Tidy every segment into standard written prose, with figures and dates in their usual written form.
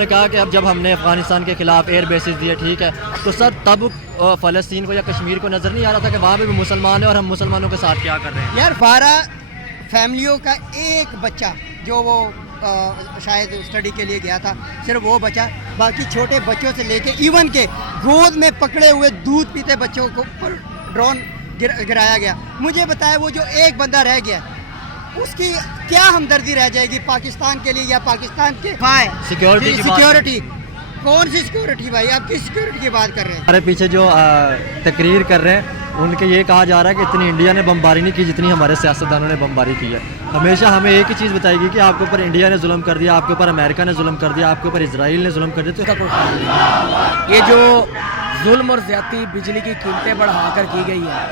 نے کہا کہ اب جب ہم نے افغانستان کے خلاف ایئر بیسز دیے ٹھیک ہے تو سر تب فلسطین کو یا کشمیر کو نظر نہیں آ رہا تھا کہ وہاں پہ بھی مسلمان ہیں اور ہم مسلمانوں کے ساتھ کیا کر رہے ہیں؟ یار 12 فیملیوں کا ایک بچہ جو وہ شاید اسٹڈی کے لیے گیا تھا صرف وہ بچہ، باقی چھوٹے بچوں سے لے کے ایون کے گود میں پکڑے ہوئے دودھ پیتے بچوں کو ڈرون گرایا گیا۔ مجھے بتایا وہ جو ایک بندہ رہ گیا اس کی کیا ہمدردی رہ جائے گی پاکستان کے لیے یا پاکستان کے سیکیورٹی؟ کون سی سیکیورٹی بھائی؟ آپ کس سیکیورٹی کی بات کر رہے ہیں؟ ہمارے پیچھے جو تقریر کر رہے ہیں ان کے یہ کہا جا رہا ہے کہ اتنی انڈیا نے بمباری نہیں کی جتنی ہمارے سیاستدانوں نے بمباری کی ہے۔ ہمیشہ ہمیں ایک ہی چیز بتائی گئی کہ آپ کے اوپر انڈیا نے ظلم کر دیا، آپ کے اوپر امریکہ نے ظلم کر دیا، آپ کے اوپر اسرائیل نے ظلم کر دیا۔ تو یہ جو ظلم اور زیادتی بجلی کی قیمتیں بڑھا کر کی گئی ہے،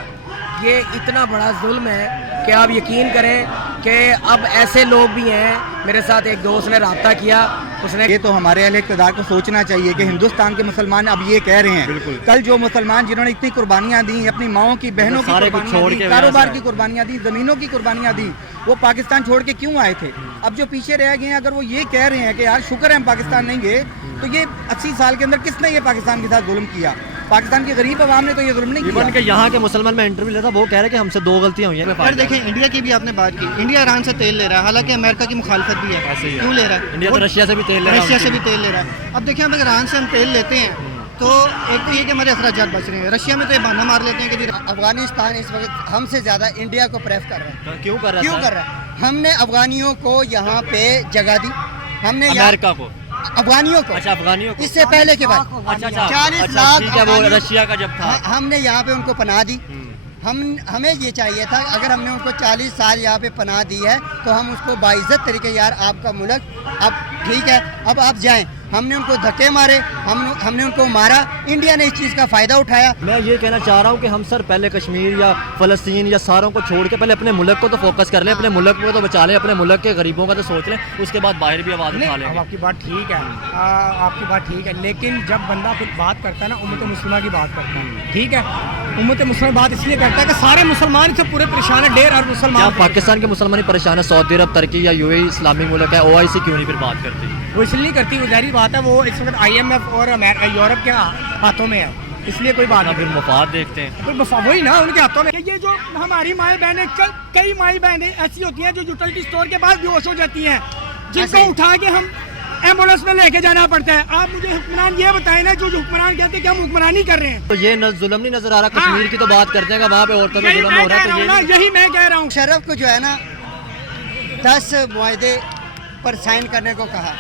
یہ اتنا بڑا ظلم ہے کہ آپ یقین کریں کہ اب ایسے لوگ بھی ہیں۔ میرے ساتھ ایک دوست نے رابطہ کیا، اس نے یہ تو ہمارے اہل اقتدار کو سوچنا چاہیے کہ ہندوستان کے مسلمان اب یہ کہہ رہے ہیں، کل جو مسلمان جنہوں نے اتنی قربانیاں دیں، اپنی ماؤں کی بہنوں کی قربانیاں دیں، کاروبار کی قربانیاں دیں، زمینوں کی قربانیاں دیں، وہ پاکستان چھوڑ کے کیوں آئے تھے؟ اب جو پیچھے رہ گئے ہیں اگر وہ یہ کہہ رہے ہیں کہ یار شکر ہے ہم پاکستان نہیں گئے، تو یہ 80 سال کے اندر کس نے یہ پاکستان کے ساتھ ظلم کیا؟ پاکستان کی غریب عوام نے تو یہ ظلم نہیں کیا۔ کہ یہاں کے مسلمان میں انٹرویو لیتا وہ کہہ رہے کہ ہم سے 2 غلطیاں ہوئی ہیں۔ پر دیکھیں انڈیا کی بھی آپ نے بات کی، انڈیا ایران سے تیل لے رہا ہے، حالانکہ امریکہ کی مخالفت بھی ہے، کیوں لے رہا ہے؟ انڈیا تو رشیا سے بھی تیل لے رہا ہے، رشیا سے بھی تیل لے رہا ہے۔ اب دیکھیں ہم ایران سے ہم تیل لیتے ہیں تو ایک تو یہ کہ ہمارے اخراجات بچ رہے ہیں، رشیا میں تو یہ بہانہ مار لیتے ہیں کہ افغانستان اس وقت ہم سے زیادہ انڈیا کو پریف کر رہا ہے۔ کیوں کر رہا ہے؟ ہم نے افغانیوں کو یہاں پہ جگہ دی، ہم نے امریکہ کو، افغانیوں کو، اچھا افغانیوں کو، اس سے پہلے کے بعد 40 لاکھ وہ رشیا کا جب تھا ہم نے یہاں پہ ان کو پناہ دی۔ ہمیں یہ چاہیے تھا اگر ہم نے ان کو 40 سال یہاں پہ پناہ دی ہے تو ہم اس کو باعزت طریقے یار آپ کا ملک اب ٹھیک ہے اب آپ جائیں۔ ہم نے ان کو دھکے مارے، ہم نے ان کو مارا، انڈیا نے اس چیز کا فائدہ اٹھایا۔ میں یہ کہنا چاہ رہا ہوں کہ ہم سر پہلے کشمیر یا فلسطین یا ساروں کو چھوڑ کے پہلے اپنے ملک کو تو فوکس کر لیں، اپنے ملک کو تو بچا لیں، اپنے ملک کے غریبوں کا تو سوچ لیں، اس کے بعد باہر بھی آواز اٹھا لیں۔ آپ کی بات ٹھیک ہے، آپ کی بات ٹھیک ہے، لیکن جب بندہ کچھ بات کرتا ہے نا امت مسلمہ کی بات کرتا ہے، ٹھیک ہے؟ امت مسلمہ بات اس لیے کرتا ہے کہ سارے مسلمان سے پورے پریشان ہیں، 1.5 ارب مسلمان۔ پاکستان کے مسلمان پریشان ہے، سعودی عرب، ترکی یا یو اے ای اسلامی ملک ہے، OIC کیوں نہیں پھر بات کرتی؟ وہ اس لیے نہیں کرتی، وہ ظاہری بات ہے، وہ اس وقت IMF اور یورپ کے ہاتھوں میں ہے، اس لیے کوئی بات نہیں۔ پھر مفاد دیکھتے ہیں، وہی نا ان کے ہاتھوں میں۔ یہ جو ہماری مائیں بہنیں، کئی مائیں بہنیں ایسی ہوتی ہیں جو یوٹیلٹی اسٹور کے بعد بے ہوش ہو جاتی ہیں، جن کو اٹھا کے ہم ایمبولینس میں لے کے جانا پڑتا ہے۔ آپ مجھے حکمران یہ بتائیں نا، جو حکمران کہتے ہیں کہ ہم حکمرانی کر رہے ہیں، تو یہ ظلم نہیں نظر آ رہا؟ کشمیر کی تو بات کرتے ہیں کہ وہاں پہ عورتوں پہ ظلم ہو رہا ہے، تو یہی میں کہہ رہا ہوں۔ شرف کو جو ہے نا 10 معاہدے پر سائن کرنے کو کہا،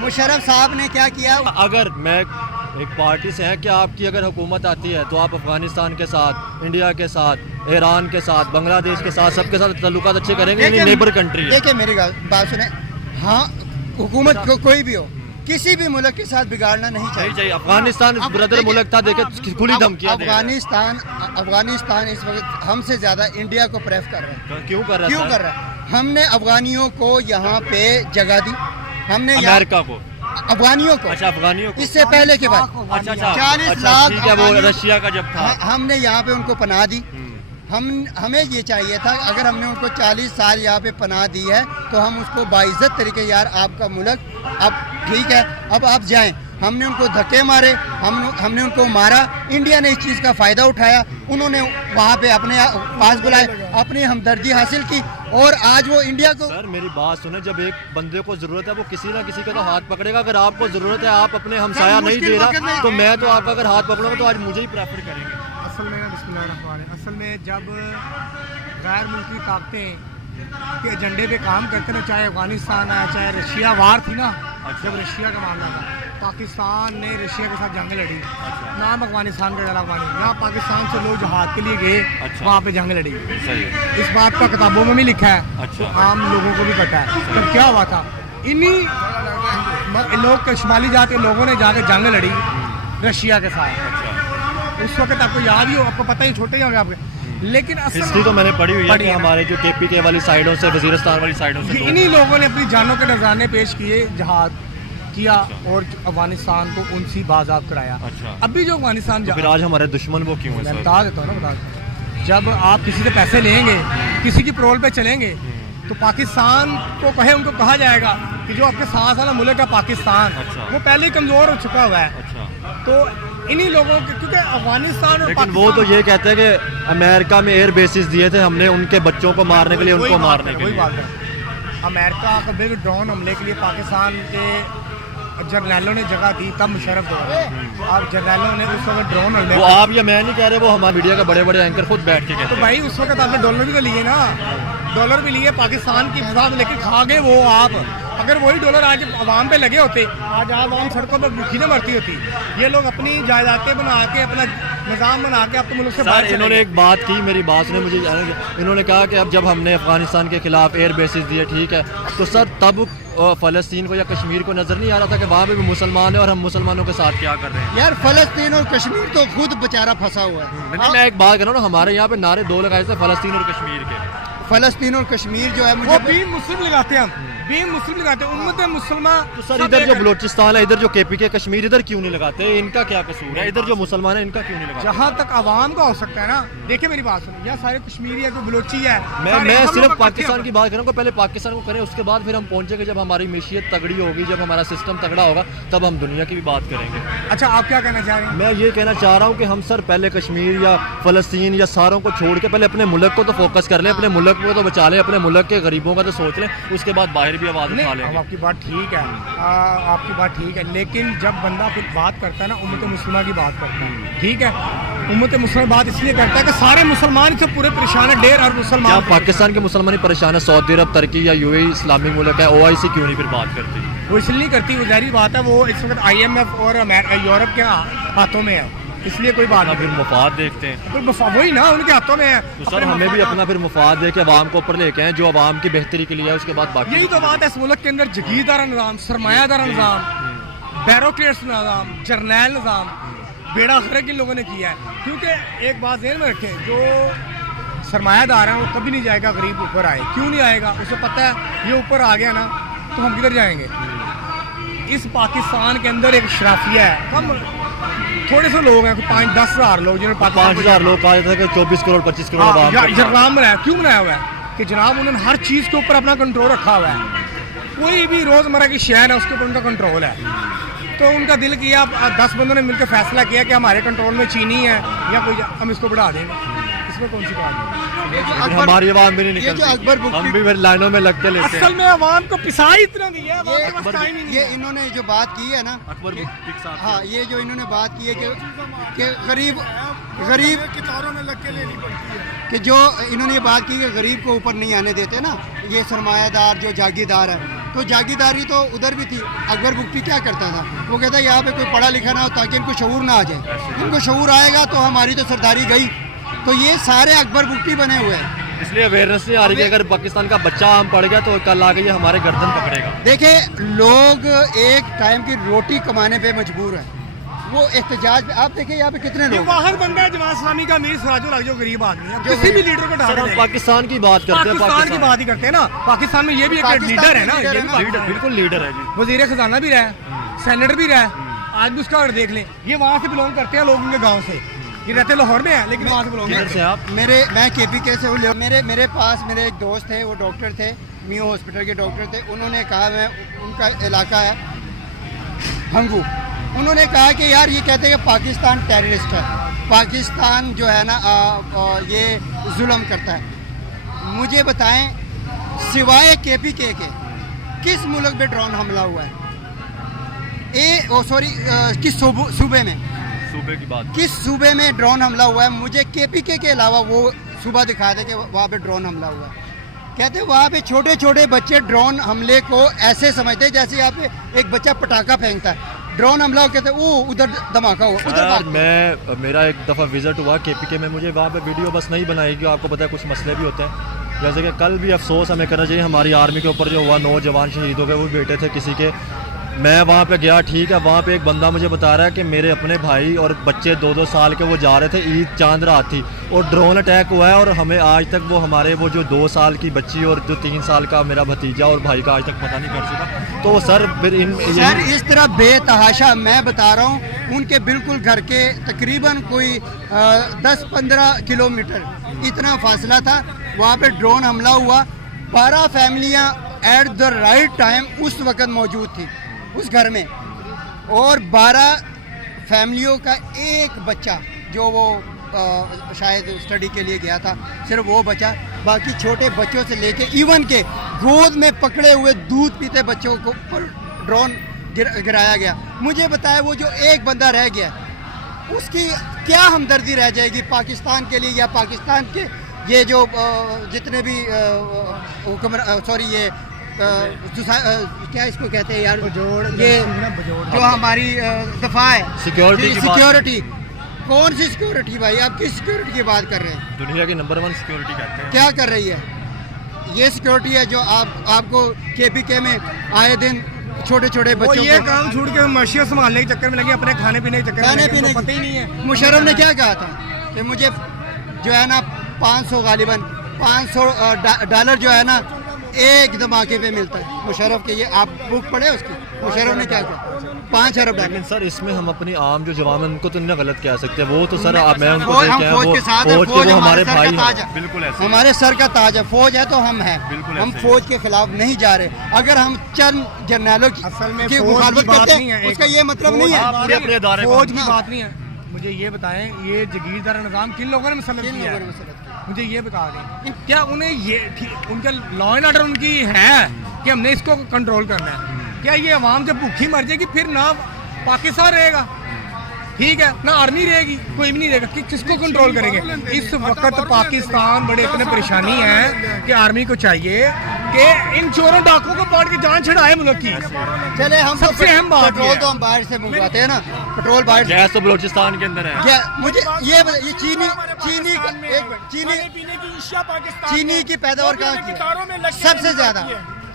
مشرف صاحب نے کیا کیا؟ اگر میں ایک پارٹی سے ہے کہ آپ کی اگر حکومت آتی ہے تو آپ افغانستان کے ساتھ، انڈیا کے ساتھ، ایران کے ساتھ، بنگلہ دیش کے ساتھ، سب کے ساتھ تعلقات اچھے کریں گے، یعنی نیبر کنٹری ہے۔ دیکھیں میری بات سنیں، ہاں حکومت کو کوئی بھی ہو کسی بھی ملک کے ساتھ بگاڑنا نہیں چاہیے۔ افغانستان بردر ملک تھا، دیکھیں کھلی دھمکیاں دے رہا ہے۔ افغانستان اس وقت ہم سے زیادہ انڈیا کو پریف کر رہا ہے۔ کیوں کر رہا ہے؟ ہم نے افغانیوں کو یہاں پہ جگہ دی، ہم نے امریکہ کو، افغانیوں کو، اچھا افغانیوں کو، اس سے پہلے کے بعد 40 لاکھ وہ رشیا کا جب تھا ہم نے یہاں پہ ان کو پناہ دی۔ ہمیں یہ چاہیے تھا اگر ہم نے ان کو 40 سال یہاں پہ پناہ دی ہے تو ہم اس کو باعزت طریقے یار آپ کا ملک اب ٹھیک ہے اب آپ جائیں۔ ہم نے ان کو دھکے مارے، ہم نے ان کو مارا، انڈیا نے اس چیز کا فائدہ اٹھایا، انہوں نے وہاں پہ اپنے پاس بلائے، اپنی ہمدردی حاصل کی، اور آج وہ انڈیا کو۔ سر میری بات سنیں، جب ایک بندے کو ضرورت ہے وہ کسی نہ کسی کا تو ہاتھ پکڑے گا۔ اگر آپ کو ضرورت ہے، آپ اپنے ہمسایہ نہیں دے رہا تو میں تو آپ کا اگر ہاتھ پکڑوں گا تو آج مجھے ہی پریفر کریں گے۔ اصل میں بسم اللہ الرحمن الرحیم، اصل میں جب غیر ملکی طاقتیں کے ایجنڈے پہ کام کرتے ہیں، چاہے افغانستان ہے، چاہے رشیا وار تھی نا، جب رشیا کا معاملہ تھا، پاکستان نے رشیا کے ساتھ جنگ لڑی، نام افغانستان کا ڈالا افغانستان، یہاں پاکستان سے لوگ جہاد کے لیے گئے، وہاں پہ جنگ لڑی۔ اس بات کا کتابوں میں بھی لکھا ہے، عام لوگوں کو بھی پتا ہے۔ تب کیا ہوا تھا؟ انہی لوگ شمالی جات کے لوگوں نے جا کے جنگ لڑی رشیا کے ساتھ۔ اس وقت آپ کو یاد ہی ہو، آپ کو پتہ ہی، چھوٹے ہی ہوں گے آپ کے، لیکن ہسٹری تو میں نے پڑھی ہوئی ہے کہ ہمارے جو KPK والی سائیڈوں سے، وزیرستان والی سائیڈوں سے انہی لوگوں نے اپنی جانوں کے نذرانے پیش کیے، جہاد کیا اور افغانستان کو ان سے بازاب کرایا۔ ابھی جو افغانستان پھر آج ہمارے دشمن وہ کیوں ہیں؟ میں بتا دیتا ہوں نا، جب آپ کسی سے پیسے لیں گے، کسی کی پرول پہ چلیں گے، तो पाकिस्तान को कहे उनको कहा जाएगा कि जो आपके साथ वाला मुल्क है पाकिस्तान, वो पहले ही कमज़ोर हो चुका हुआ है। तो इन्हीं लोगों के, क्योंकि अफगानिस्तान और लेकिन वो तो ये कहते हैं कि अमेरिका में एयर बेसिस दिए थे हमने उनके बच्चों को मारने के लिए, उनको मारने के लिए। वही बात है, अमेरिका को भी ड्रोन हमले के लिए पाकिस्तान के जर्नैलों ने जगह दी, तब मुशर्रफ दौर है। अब जर्नैलों ने उस वक्त ड्रोन हमले, वो आप या मैं नहीं कह रहे, वो हमारे मीडिया के बड़े बड़े एंकर खुद बैठ के कहते तो हैं। भाई उस वक्त आपने डॉलर भी तो लिए ना, डॉलर भी लिए, पाकिस्तान की फसाद लेके खा गए वो आप। अगर वही डॉलर आज आवाम पे लगे होते, आज आवाम सड़कों पर भूखी न मरती होती। ये लोग अपनी जायदादें बना के, अपना निज़ाम बना के अब तो मुल्क से बाहर चले इन्होंने गए। एक बात की, मेरी बात सुने मुझे, इन्होंने कहा कि अब जब हमने अफगानिस्तान के खिलाफ एयर बेसिस दिए, ठीक है, तो सर तब फ़लस्तीन को या कश्मीर को नज़र नहीं आ रहा था कि वहाँ पे भी मुसलमान है और हम मुसलमानों के साथ क्या कर रहे हैं? यार फ़लस्तीन और कश्मीर तो खुद बेचारा फंसा हुआ है। लेकिन मैं एक बात कर रहा हूँ ना, हमारे यहाँ पे नारे दो लगाए थे फ़लस्तीन और कश्मीर के। फ़लस्तीन और कश्मीर जो है वो मुझे बीम मुस्लिम लगाते हैं, हम बीम मुस्लिम लगाते हैं, उम्मत मुसलमान। तो सर इधर जो बलोचिस्तान है, इधर जो KPK कश्मीर, इधर क्यों नहीं लगाते? इनका क्या कसूर है? इधर जो मुसलमान है इनका क्यों नहीं लगाते? जहाँ तक आवाम का हो सकता है ना, देखिए मेरी बात सुनो, यह सारे कश्मीरी है, जो बलोची है, मैं सिर्फ पाकिस्तान की बात करूँ, पहले पाकिस्तान को करें, उसके बाद फिर हम पहुंचेंगे जब हमारी मैशियत तगड़ी होगी, जब हमारा सिस्टम तगड़ा होगा, तब हम दुनिया की भी बात करेंगे। अच्छा, आप क्या कहना चाह रहे हैं? मैं ये कहना चाह रहा हूँ कि हम सर पहले कश्मीर या फ़लस्तीन या सारों को छोड़ के पहले अपने मुल्क को तो फोकस कर लें, अपने मुल्क को तो बचा लें, अपने मुल्क के गरीबों का तो सोच लें, उसके बाद बाहर भी आवाज़ उठा लें। आपकी बात ठीक है, आपकी बात ठीक है, लेकिन जब बंदा कुछ बात करता है ना, उम्मत मुस्लिमा की बात करता है, ठीक है, उम्मत मुस्लिम बात इसलिए करता है कि सारे मुसलमान से पूरे परेशान है, 1.5 मुसलमान। क्या पाकिस्तान के मुसलमान ही परेशान है? सऊदी अरब, तुर्की या UAE इस्लामी मुल्क है, OIC क्यों नहीं फिर बात करती? वो इसलिए नहीं करती, वो ज़ाहिर बात है, वो इस वक्त IMF और यूरोप के हाथों में है, इसलिए कोई बात फिर मफाद देखते हैं, वही ना उनके हाथों में है। तो सर हमें भी अपना फिर मफाद दे के अवाम को ऊपर लेके आए, जो अवाम की बेहतरी के लिए है, उसके बाद बाकी। यही तो बात है, इस मुल्क के अंदर जगीरदार निज़ाम, सरमायादार निज़ाम, बैरोक्रेट्स निज़ाम, जर्नैल निज़ाम, बेड़ा गर्क इन लोगों ने किया है। क्योंकि एक बात ध्यान में रखें, जो सरमायादार है वो कभी नहीं जाएगा गरीब ऊपर आए। क्यों नहीं आएगा? उसे पता है ये ऊपर आ गया ना तो हम किधर जाएंगे। इस पाकिस्तान के अंदर एक शराफिया है, कम थोड़े से लोग हैं, 5-10 हज़ार लोग, जिन्होंने 5,000 लोग कहा जाता है कि 24 करोड़ 25 करोड़ इजराम बनाया। क्यों बनाया हुआ है? कि जनाब उन्होंने हर चीज़ के ऊपर अपना कंट्रोल रखा हुआ है, कोई भी रोज़मर्रा की शहर है उसके ऊपर उनका कंट्रोल है। तो उनका दिल किया, 10 बंदों ने मिलकर फैसला किया कि हमारे कंट्रोल में चीनी है या कोई, हम इसको बढ़ा देंगे। इसमें कौन सी बात है? हमारी आवाम भी नहीं निकलती, हम भी फिर लाइनों में लगते लेते हैं। असल में आवाम को पिसाई इतना दिया है, ये इन्होंने जो बात की है ना, हाँ, ये जो इन्होंने बात की है कि गरीब कितारों में लग के लेनी पड़ती है, कि जो इन्होंने ये बात की कि गरीब को ऊपर नहीं आने देते ना, ये सरमायादार जो जागीरदार है, तो जागीरदारी तो उधर भी थी। अकबर बुगटी क्या करता था? वो कहता है यहाँ पे कोई पढ़ा लिखा ना हो ताकि इनको शऊर ना आ जाए, इनको शऊर आएगा तो हमारी तो सरदारी गई। तो ये सारे अकबर बुगटी बने हुए हैं, इसलिए अवेयरनेस नहीं आ रही है। अगर पाकिस्तान का बच्चा हम पड़ गया तो कल आके ये हमारे गर्दन पकड़ेगा। देखें, लोग एक टाइम की रोटी कमाने पे मजबूर है, वो एहतजाज पे, आप देखिए यहाँ पे कितने लोग। वाहिद बंदा है जमात इस्लामी का अमीर सिराजुल हक, जो गरीब आदमी है, किसी भी लीडर को सर हम पाकिस्तान की बात करते हैं, पाकिस्तान की बात ही करते हैं ना। पाकिस्तान में ये भी एक लीडर है ना, ये भी बिल्कुल लीडर है जी। वजीर खजाना भी रहा है, सेनेटर भी रहा है, आज भी उसका देख लें। ये वहाँ से बिलोंग करते हैं लोग, उनके गाँव से, ये रहते लाहौर में है लेकिन वहाँ से बिलोंग किधर से आप? मैं KPK से हूँ। मेरे पास मेरे एक दोस्त थे, वो डॉक्टर थे, मियो हॉस्पिटल के डॉक्टर थे। उन्होंने कहा, मैं उनका इलाका है हंगू, उन्होंने कहा कि यार ये कहते हैं कि पाकिस्तान टेररिस्ट है, पाकिस्तान जो है ना ये जुल्म करता है। मुझे बताएं, सिवाय KPK के किस मुल्क पे ड्रोन हमला हुआ है? किस सूबे में, सूबे की बात, किस सूबे में ड्रोन हमला हुआ है? मुझे KPK के अलावा वो सूबा दिखा दे कि वहाँ पे ड्रोन हमला हुआ है। कहते वहाँ पे छोटे छोटे बच्चे ड्रोन हमले को ऐसे समझते हैं जैसे यहाँ पे एक बच्चा पटाखा फेंकता है, ड्रोन हमला हो, कहते वो उधर धमाका हुआ, उधर। मेरा एक दफ़ा विजिट हुआ KPK में, मुझे वहाँ पे वीडियो बस नहीं बनाई, क्योंकि आपको पता है कुछ मसले भी होते हैं। जैसे कि कल भी अफसोस हमें करना चाहिए, हमारी आर्मी के ऊपर जो हुआ, 9 जवान शहीद हो गए, वो बेटे थे किसी के। मैं वहाँ पे गया, ठीक है, वहाँ पे एक बंदा मुझे बता रहा है कि मेरे अपने भाई और बच्चे 2-2 साल के वो जा रहे थे, ईद चांद रात थी और ड्रोन अटैक हुआ है, और हमें आज तक वो हमारे वो जो 2 साल की बच्ची और जो 3 साल का मेरा भतीजा और भाई का आज तक पता नहीं कर सका। तो सर फिर सर इस तरह बेतहाशा, मैं बता रहा हूँ, उनके बिल्कुल घर के तकरीबन कोई 10-15 किलोमीटर इतना फासला था, वहाँ पे ड्रोन हमला हुआ। 12 फैमिलियां एट द राइट टाइम उस वक्त मौजूद थी उस घर में, और 12 फैमिलियों का एक बच्चा जो वो शायद स्टडी के लिए गया था, सिर्फ वो बचा। बाकी छोटे बच्चों से लेके इवन के गोद में पकड़े हुए दूध पीते बच्चों को पर ड्रोन गिराया गया। मुझे बताया वो जो एक बंदा रह गया उसकी क्या हमदर्दी रह जाएगी पाकिस्तान के लिए, या पाकिस्तान के ये जो जितने भी क्या इसको कहते हैं यार, ये जो हमारी दफा है सिक्योरिटी, कौन सी सिक्योरिटी भाई, आप किस सिक्योरिटी की बात कर रहे हैं? दुनिया की नंबर 1 सिक्योरिटी कहते हैं। क्या कर रही है ये सिक्योरिटी है जो आपको KPK में आए दिन छोटे छोटे बच्चों ये काम छोड़ के मशीन संभालने के चक्कर में लगे, अपने खाने पीने के चक्कर में लगे, पता ही नहीं है। मुशर्रफ ने क्या कहा था कि मुझे जो है ना 500 गालिबन $500 जो है ना एक धमाके पे मिलता है मुशर्रफ के। ये आप बुक पढ़े उसकी, मुशर्रफ ने क्या कहा, 5 अरब। लेकिन सर इसमें हम अपनी आम जो जवान है उनको तो नहीं गलत कह सकते, वो तो सर मैं उनको हम फौज के साथ हैं, फौज हमारे भाई है, बिल्कुल ऐसे हमारे सर का ताज है, फौज है तो हम हैं, हम फौज के खिलाफ नहीं जा रहे। अगर हम चंद जर्नैलों की मुखालफत करते हैं उसका ये मतलब नहीं है, फौज की बात नहीं है। मुझे ये बताएं, ये जगीरदार निज़ाम किन लोगों ने मुसल्लत किया है? मुझे ये बता दें, क्या उन्हें ये उनका लॉ एंड ऑर्डर उनकी है कि हमने इसको कंट्रोल करना है? क्या ये अवाम जब भूखी मर जाएगी फिर ना पाकिस्तान रहेगा, ठीक है, ना आर्मी रहेगी, कोई भी नहीं रहेगा, कि किसको कंट्रोल करेंगे? इस वक्त पाकिस्तान बड़े इतने परेशानी है कि आर्मी को चाहिए कि इन चोरों डाकुओं को पकड़ के जान छुड़ाए मुल्क की। चले हम सबसे अहम बात पेट्रोल तो हम बाहर से मंगवाते हैं ना, पेट्रोल बाहर से, गैस तो बलोचिस्तान के अंदर है। क्या मुझे ये चीनी की पैदावार कहाँ की सबसे ज्यादा?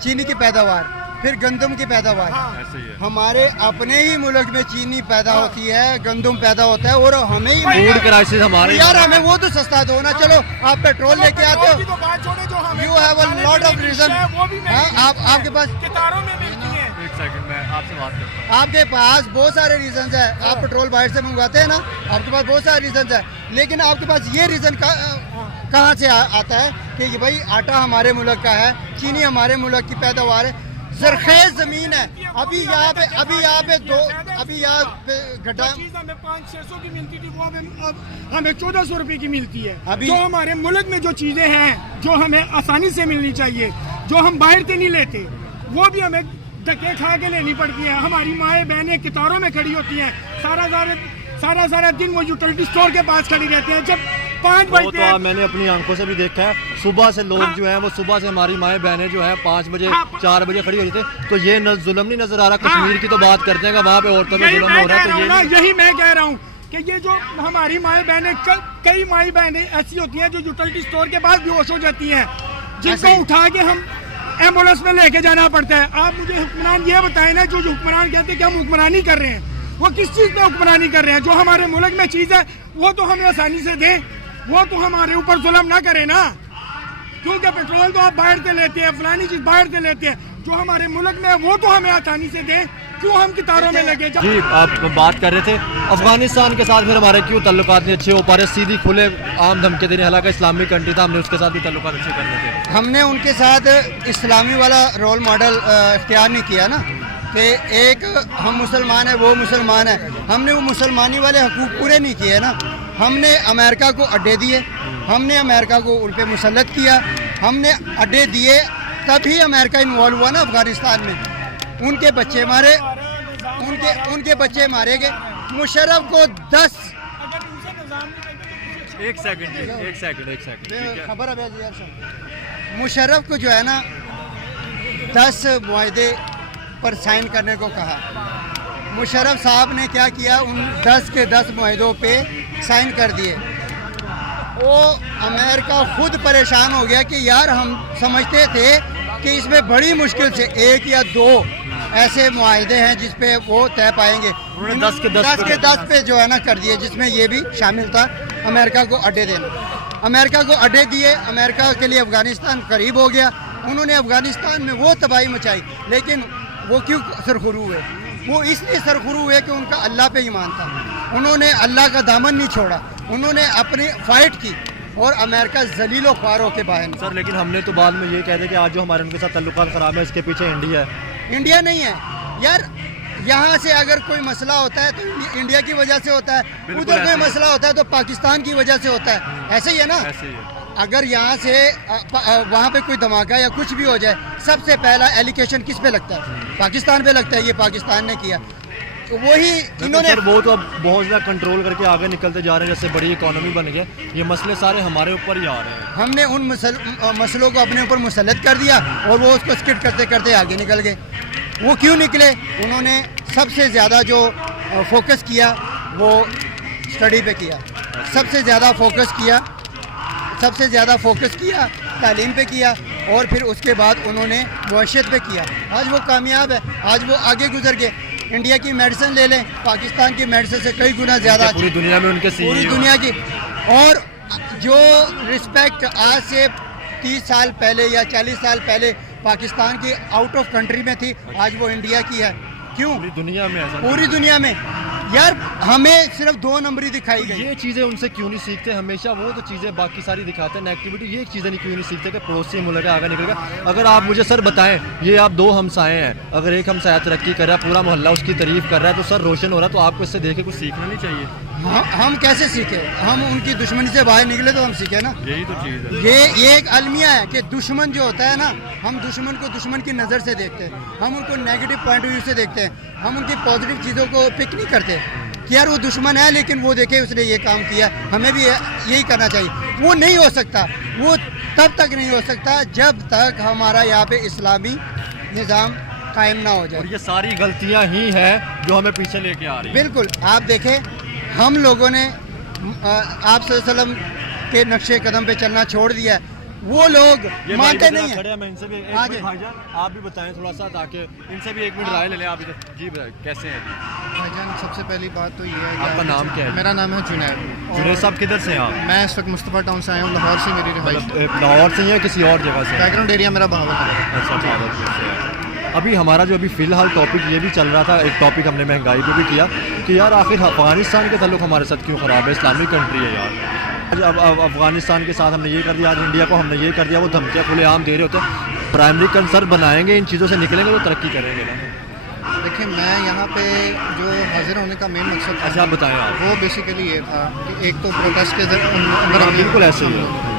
चीनी की पैदावार, फिर गंदम की पैदावार। ऐसे ही है। हमारे अपने ही मुल्क में चीनी पैदा होती है, गंदम पैदा होता है, और हमें ही फूड क्राइसिस हमारे यार हमें वो तो सस्ता दो ना। चलो आप पेट्रोल लेके आते हो, you have a lot of reason, आपके पास एक सेकंड में आपसे बात करता हूँ। आपके पास बहुत सारे रीजन है, आप पेट्रोल बाहर से मंगवाते हैं ना, आपके पास बहुत सारे रीजन है, लेकिन आपके पास ये रीजन कहाँ से आता है कि भाई आटा हमारे मुल्क का है, चीनी हमारे मुल्क की पैदावार है, ज़रख़ेज़ ज़मीन है। अभी यहाँ पे गड्ढा हमें 500-600 की मिलती थी, वो हमें 1400 रुपए की मिलती है। अभी जो हमारे मुल्क में जो चीजें हैं जो हमें आसानी से मिलनी चाहिए, जो हम बाहर से नहीं लेते, वो भी हमें धक्के खा के लेनी पड़ती है। हमारी माएँ बहनें कतारों में खड़ी होती हैं, सारा दिन वो यूटिलिटी स्टोर के पास खड़ी रहती हैं। जब 5 बजते हैं, मैंने अपनी आंखों से भी देखा है, सुबह से लोग जो हैं वो सुबह से हमारी माएँ बहनें जो हैं 5 बजे 4 बजे खड़ी हो जाती है। तो ये जुल्म नहीं नजर आ रहा? कश्मीर की तो बात करते हैं वहाँ पे औरतों में जुल्म हो रहा है, तो यही मैं कह रहा हूँ कि ये जो हमारी माएँ बहनें, कई माएँ बहनें ऐसी होती हैं जो यूटिलिटी स्टोर के पास बेहोश हो जाती हैं, जिनको उठा के हम एम्बुलेंस में लेके जाना पड़ता है। आप मुझे हुक्मरान ये बताएं ना, जो हुक्मरान कहते हैं कि हम हुक्मरानी कर रहे हैं, वो किस चीज़ पे हुक्मरानी कर रहे हैं? जो हमारे मुल्क में चीज़ है वो तो हमें आसानी से दें, वो तो हमारे ऊपर जुल्म ना करें ना। क्योंकि पेट्रोल तो आप बाहर से लेते हैं, फलानी चीज़ बाहर से लेते हैं, जो हमारे मुल्क में है वो तो हमें आसानी से दें, क्यों हम कितारों में लगे? जी आप बात कर रहे थे अफगानिस्तान के साथ, फिर हमारे क्यों ताल्लुकात नहीं अच्छे हो पा रहे? सीधी खुले आम धमके देने, हालांकि इस्लामिक कंट्री था, हमने उसके साथ भी ताल्लुकात अच्छे करने थे। हमने उनके साथ इस्लामी वाला रोल मॉडल इख्तियार नहीं किया ना, कि एक हम मुसलमान हैं वो मुसलमान है, हमने वो मुसलमानी वाले हकूक़ पूरे नहीं किए ना। हमने अमेरिका को अड्डे दिए, हमने अमेरिका को उन पर मुसल्लत किया, हमने अड्डे दिए, तभी अमेरिका इन्वॉल्व हुआ ना अफगानिस्तान में। उनके बच्चे मारे, उनके बच्चे मारे गए। मुशर्रफ को 10 एक सेकंड खबर है मुशर्रफ को जो है ना 10 मुआहदे पर साइन करने को कहा। मुशर्रफ साहब ने क्या किया, उन 10 के 10 मुआहदों पे साइन कर दिए। वो अमेरिका खुद परेशान हो गया कि यार हम समझते थे कि इसमें बड़ी मुश्किल से 1 या 2 ऐसे मुआहदे हैं जिस पे वो तय पाएंगे। उन्होंने 10 के 10 पे जो है ना कर दिए, जिसमें ये भी शामिल था अमेरिका को अड्डे देना। अमेरिका को अड्डे दिए, अमेरिका के लिए अफगानिस्तान करीब हो गया। उन्होंने अफगानिस्तान में वो तबाही मचाई, लेकिन वो क्यों सरखुरू हुए? वो इसलिए सरखुरू हुए कि उनका अल्लाह पे ईमान था। उन्होंने अल्लाह का दामन नहीं छोड़ा, उन्होंने अपनी फ़ाइट की, اور امریکہ ذلیل و خوار ہو کے باہر نکلا۔ سر لیکن ہم نے تو بعد میں یہ کہہ دیا کہ آج جو ہمارے ان کے ساتھ تعلقات خراب ہے اس کے پیچھے انڈیا ہے۔ انڈیا نہیں ہے یار، یہاں سے اگر کوئی مسئلہ ہوتا ہے تو انڈیا کی وجہ سے ہوتا ہے، ادھر کوئی مسئلہ ہوتا ہے تو پاکستان کی وجہ سے ہوتا ہے، ایسے ہی ہے نا۔ ایسے ہی ہے۔ اگر یہاں سے وہاں پہ کوئی دھماکہ یا کچھ بھی ہو جائے، سب سے پہلا ایلیگیشن کس پہ لگتا ہے؟ پاکستان پہ لگتا ہے، یہ پاکستان نے کیا۔ وہی انہوں نے وہ تو اب بہت زیادہ کنٹرول کر کے آگے نکلتے جا رہے ہیں، جیسے بڑی اکانومی بن گیا، یہ مسئلے سارے ہمارے اوپر ہی آ رہے ہیں۔ ہم نے ان مسئلوں کو اپنے اوپر مسلط کر دیا اور وہ اس کو اسکٹ کرتے کرتے آگے نکل گئے۔ وہ کیوں نکلے؟ انہوں نے سب سے زیادہ جو فوکس کیا وہ اسٹڈی پہ کیا، سب سے زیادہ فوکس کیا تعلیم پہ کیا، اور پھر اس کے بعد انہوں نے معیشت پہ کیا۔ آج وہ کامیاب ہے، آج وہ آگے گزر گئے۔ انڈیا کی میڈیسن لے لیں، پاکستان کی میڈیسن سے کئی گنا زیادہ پوری دنیا میں ان کے پوری دنیا کی۔ اور جو رسپیکٹ آج سے 30 سال پہلے یا 40 سال پہلے پاکستان کی آؤٹ آف کنٹری میں تھی، آج وہ انڈیا کی ہے۔ کیوں؟ پوری دنیا میں ایسا پوری دنیا میں یار ہمیں صرف 2 نمبری دکھائی گئی۔ یہ چیزیں ان سے کیوں نہیں سیکھتے؟ ہمیشہ وہ تو چیزیں باقی ساری دکھاتے ہیں نیگیٹیوٹی، یہ چیزیں نہیں کیوں نہیں سیکھتے کہ پڑوسی ملک ہے آگے نکل گا۔ اگر آپ مجھے سر بتائیں، یہ آپ 2 ہمسائے ہیں، اگر ایک ہمسایہ ترقی کر رہا ہے، پورا محلہ اس کی تعریف کر رہا ہے تو سر روشن ہو رہا ہے، تو آپ کو اس سے دیکھ کے کچھ سیکھنا نہیں چاہیے؟ ہم کیسے سیکھیں؟ ہم ان کی دشمنی سے باہر نکلے تو ہم سیکھیں نا۔ یہی تو چیز ہے۔ یہ ایک المیہ ہے کہ دشمن جو ہوتا ہے نا، ہم دشمن کو دشمن کی نظر سے دیکھتے ہیں، ہم ان کو نیگیٹو پوائنٹ آف ویو سے دیکھتے ہیں، ہم ان کی پازیٹیو چیزوں کو پک نہیں کرتے کہ یار وہ دشمن ہے لیکن وہ دیکھے اس نے یہ کام کیا، ہمیں بھی یہی کرنا چاہیے۔ وہ نہیں ہو سکتا، وہ تب تک نہیں ہو سکتا جب تک ہمارا یہاں پہ اسلامی نظام قائم نہ ہو جائے۔ اور یہ ساری غلطیاں ہی ہیں جو ہمیں پیچھے لے کے آ رہی ہیں۔ بالکل، آپ دیکھیں ہم لوگوں نے آپ صلی اللہ علیہ وسلم کے نقشے قدم پہ چلنا چھوڑ دیا ہے، وہ لوگ مانتے نہیں ہیں۔ میں ان سے بھی ایک منٹ بھائی جان آپ بھی بتائیں تھوڑا سا، تاکہ ان سے بھی 1 منٹ رائے لے لیں آپ۔ جی کیسے ہیں بھائی جان؟ سب سے پہلی بات تو یہ ہے کہ آپ کا نام کیا ہے؟ میرا نام ہے جنید۔ جنید صاحب کدھر سے ہیں آپ؟ میں اس وقت مصطفیٰ ٹاؤن سے آیا ہوں، لاہور سے میری رہائش۔ لاہور سے یا کسی اور جگہ سے؟ بیک گراؤنڈ ایریا میرا بہاولپور ہے۔ اچھا، بہاولپور سے ہے۔ ابھی ہمارا جو ابھی فی الحال ٹاپک یہ بھی چل رہا تھا، ایک ٹاپک ہم نے مہنگائی پہ بھی کیا کہ یار آخر افغانستان کے تعلق ہمارے ساتھ کیوں خراب ہے؟ اسلامک کنٹری ہے یار۔ اب افغانستان کے ساتھ ہم نے یہ کر دیا، آج انڈیا کو ہم نے یہ کر دیا، وہ دھمکیاں کھلے عام دے رہے ہوتے ہیں۔ پرائمری کنسرن بنائیں گے، ان چیزوں سے نکلیں گے تو ترقی کریں گے نا۔ دیکھیں میں یہاں پہ جو حاضر ہونے کا مین مقصد تھا، اچھا آپ بتائیں آپ۔ وہ بیسیکلی یہ تھا کہ ایک تو پروٹیسٹ کے اندر بالکل ایسے ہی ہے۔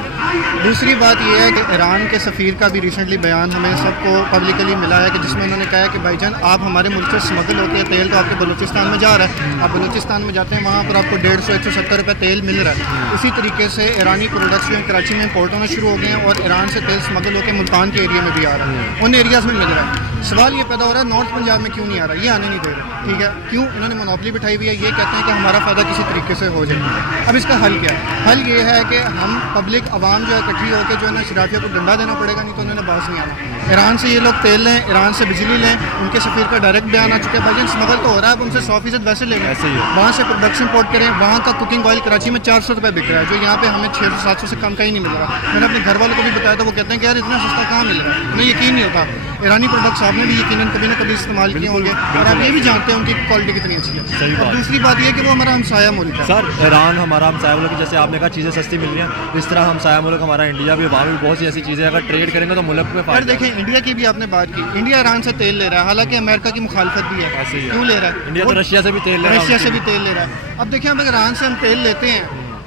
دوسری بات یہ ہے کہ ایران کے سفیر کا بھی ریسنٹلی بیان ہمیں سب کو پبلکلی ملا ہے کہ جس میں انہوں نے کہا ہے کہ بھائی جان آپ ہمارے ملک سے اسمگل ہوتے ہیں تیل، تو آپ کے بلوچستان میں جا رہا ہے، آپ بلوچستان میں جاتے ہیں وہاں پر آپ کو 150-170 روپے تیل مل رہا ہے۔ اسی طریقے سے ایرانی پروڈکٹس جو کراچی میں امپورٹ ہونا شروع ہو گئے ہیں اور ایران سے تیل اسمگل ہو کے ملتان کے ایریا میں بھی آ رہا ہے، ان ایریاز میں مل رہا ہے۔ سوال یہ پیدا ہو رہا ہے نارتھ پنجاب میں کیوں نہیں آ رہا؟ یہ آنے نہیں دے رہے، ٹھیک ہے؟ کیوں؟ انہوں نے منوپلی بٹھائی ہوئی ہے، یہ کہتے ہیں کہ ہمارا فائدہ کسی طریقے سے ہو جائے۔ اب اس کا حل کیا ہے؟ حل یہ ہے کہ ہم پبلک عوام جو ہے اکٹھی ہو کے جو ہے نا شرافیہ کو ڈنڈا دینا پڑے گا، نہیں تو انہوں نے باس نہیں آنا۔ ایران سے یہ لوگ تیل لیں، ایران سے بجلی لیں، ان کے سفیر کا ڈائریکٹ بیان آ چکا ہے بھائی جان اسمگل تو ہو رہا ہے، اب ان سے 100% ویسے لیں گے، وہاں سے پروڈکشن امپورٹ کریں۔ وہاں کا کوکنگ آئل کراچی میں 400 روپے بک رہا ہے، جو یہاں پہ ہمیں 600-700 سے کم کا ہی نہیں مل رہا۔ میں نے اپنے گھر والوں کو بھی بتایا تھا، وہ کہتے ہیں کہ یار اتنا سستا کہاں مل رہا ہے، انہیں یقین نہیں ہوتا۔ ایرانی پروڈکٹس آپ نے بھی یقیناً کبھی نہ کبھی استعمال کیے ہوں گے اور آپ یہ بھی جانتے ہیں ان کی کوالٹی کتنی اچھی ہے۔ اور دوسری بات یہ کہ وہ ہمارا ہمسایہ ملک ہے۔ سر ایران ہمارا ہمسایہ ملک ہے، جیسے آپ نے کہا چیزیں سستی مل رہی ہیں، اس طرح ہمسایہ ملک ہمارا انڈیا بھی، وہاں بھی بہت سی ایسی چیزیں اگر ٹریڈ کریں گے تو ملک میں فائدہ۔ دیکھیں انڈیا کی بھی آپ نے بات کی، انڈیا ایران سے تیل لے رہا ہے، حالانکہ امریکہ کی مخالفت بھی ہے، کیوں لے رہا ہے؟ انڈیا تو رشیا سے بھی تیل لے رہا ہے، رشیا سے بھی تیل لے رہا ہے۔ اب دیکھیں اب اگر ایران سے ہم تیل لیتے ہیں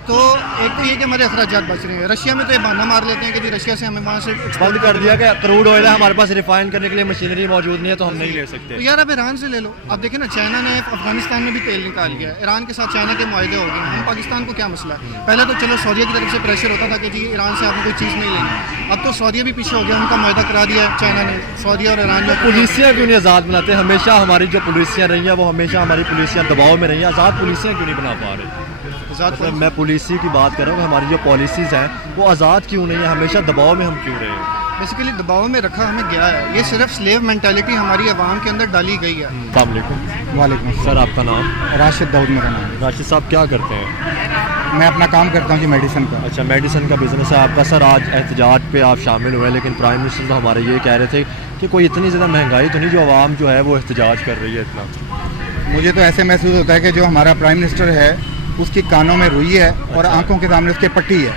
تو ایک تو یہ کہ ہمارے اخراجات بچ رہے ہیں، رشیا میں تو یہ بہانہ مار لیتے ہیں کہ جی رشیا سے ہمیں وہاں سے بند کر دیا کہ کروڈ آئل ہے ہمارے پاس، ریفائن کرنے کے لیے مشینری موجود نہیں ہے تو ہم نہیں لے سکتے۔ تو یار اب ایران سے لے لو۔ اب دیکھیں نا چائنا نے افغانستان میں بھی تیل نکال لیا ہے، ایران کے ساتھ چائنا کے معاہدے ہو گئے ہیں، ہم پاکستان کو کیا مسئلہ ہے؟ پہلے تو چلو سعودیہ کی طرف سے پریشر ہوتا تھا کہ جی ایران سے آپ نے کوئی چیز نہیں لینی، اب تو سعودیہ بھی پیچھے ہو گیا، ان کا معاہدہ کرا دیا ہے چائنا نے، سعودیہ اور ایران نے۔ پولیسیاں کیوں نہیں آزاد بناتے؟ ہمیشہ ہماری جو پولیسیاں رہی ہیں وہ ہمیشہ ہماری پولیسیاں دباؤ میں رہی ہیں، آزاد پولیسیاں کیوں نہیں بنا پا رہے؟ میں پولیسی کی بات کر رہا ہوں، ہماری جو پالیسیز ہیں وہ آزاد کیوں نہیں ہیں؟ ہمیشہ دباؤ میں ہم کیوں رہے ہیں؟ بیسیکلی دباؤ میں رکھا ہمیں گیا ہے، یہ صرف سلیو مینٹیلٹی ہماری عوام کے اندر ڈالی گئی ہے۔ السلام علیکم۔ وعلیکم سر آپ کا نام؟ راشد داؤد میرا نام ہے۔ راشد صاحب کیا کرتے ہیں؟ میں اپنا کام کرتا ہوں جی میڈیسن کا۔ اچھا میڈیسن کا بزنس ہے آپ کا۔ سر آج احتجاج پہ آپ شامل ہوئے، لیکن پرائم منسٹر تو ہمارے یہ کہہ رہے تھے کہ کوئی اتنی زیادہ مہنگائی تو نہیں جو عوام جو ہے وہ احتجاج کر رہی ہے اتنا؟ مجھے تو ایسے محسوس ہوتا ہے کہ جو ہمارا پرائم منسٹر ہے उसके कानों में रुई है और आंखों के सामने उसके पट्टी है,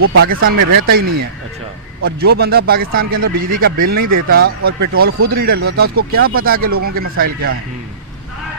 वो पाकिस्तान में रहता ही नहीं है। अच्छा और जो बंदा पाकिस्तान के अंदर बिजली का बिल नहीं देता और पेट्रोल खुद नहीं डलवाता, उसको क्या पता कि लोगों के मसाइल क्या हैं।